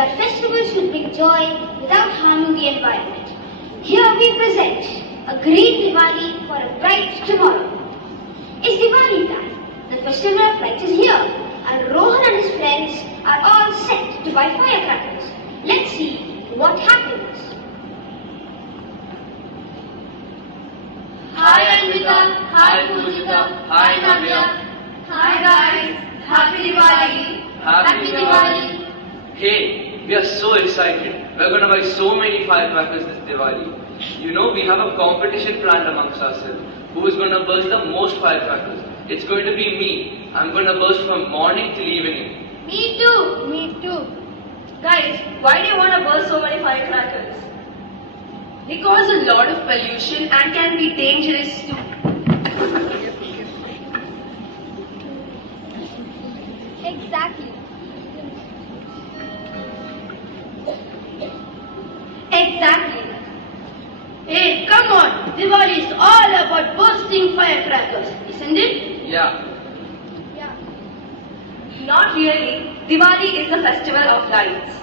that festivals should bring joy without harming the environment. Here we present a green Diwali for a bright tomorrow. It's Diwali time. The festival of lights is here, and Rohan and his friends are all set to buy firecrackers. Let's see what happens. Hi Anvita, hi Pujita, hi Navya. Hi guys, Happy Diwali. Happy Diwali. Hey, we are so excited. We're going to buy so many firecrackers this Diwali. You know, we have a competition planned amongst ourselves. Who is going to burst the most firecrackers? It's going to be me. I'm going to burst from morning till evening. Me too. Me too. Guys, why do you want to burst so many firecrackers? They cause a lot of pollution and can be dangerous too. Exactly. Hey, come on! Diwali is all about bursting firecrackers, isn't it? Yeah. Not really. Diwali is the festival of lights.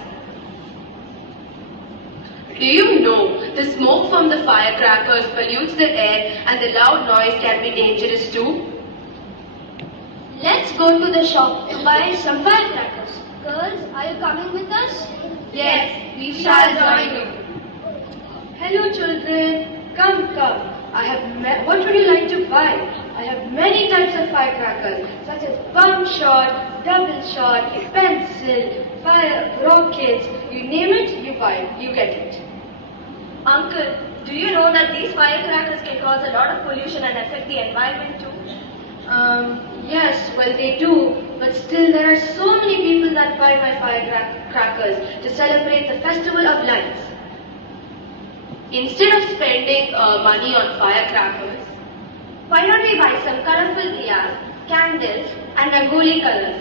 Do you know the smoke from the firecrackers pollutes the air and the loud noise can be dangerous too? Let's go to the shop to buy some firecrackers. Girls, are you coming with us? Yes, we shall join you. Hello children, come. What would you like to buy? I have many types of firecrackers such as bump shot, double shot, pencil, fire rockets. You name it, you buy it, you get it. Uncle, do you know that these firecrackers can cause a lot of pollution and affect the environment too? Yes, well they do, but still there are so many people that buy my firecrackers to celebrate the festival of lights. Instead of spending money on firecrackers, why don't we buy some colorful diyas, candles and rangoli colors?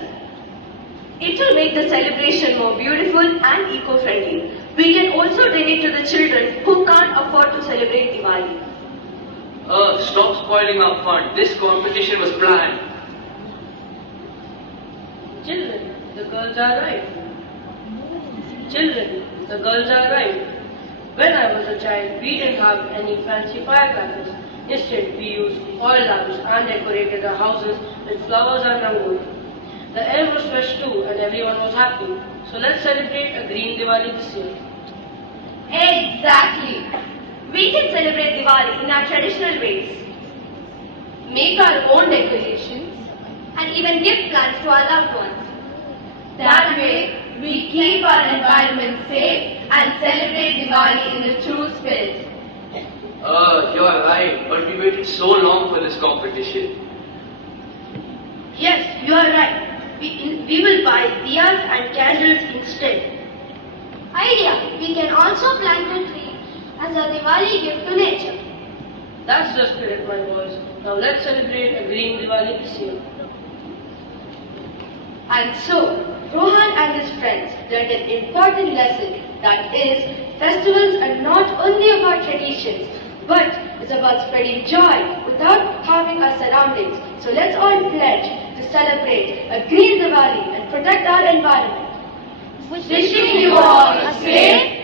It will make the celebration more beautiful and eco-friendly. We can also donate to the children who can't afford to celebrate Diwali. Stop spoiling our fun. This competition was planned. Children, the girls are right. Children, the girls are right. When I was a child, we didn't have any fancy firecrackers. Instead, we used oil lamps and decorated our houses with flowers and rangoli. The air was fresh too and everyone was happy. So let's celebrate a green Diwali this year. Exactly. We can celebrate Diwali in our traditional ways. Make our own decorations and even give plants to our loved ones. That way, we keep our environment safe and celebrate Diwali in the true spirit. You are right, but we waited so long for this competition. Yes, you are right. We will buy diyas and candles instead. Idea. We can also plant a tree as a Diwali gift to nature. That's the spirit, my boys. Now let's celebrate a green Diwali this year. And so, Rohan and his friends learned an important lesson, that is, festivals are not only about traditions, but it's about spreading joy without harming our surroundings. So let's all pledge to celebrate a green Diwali and protect our environment. Wishing you all a safe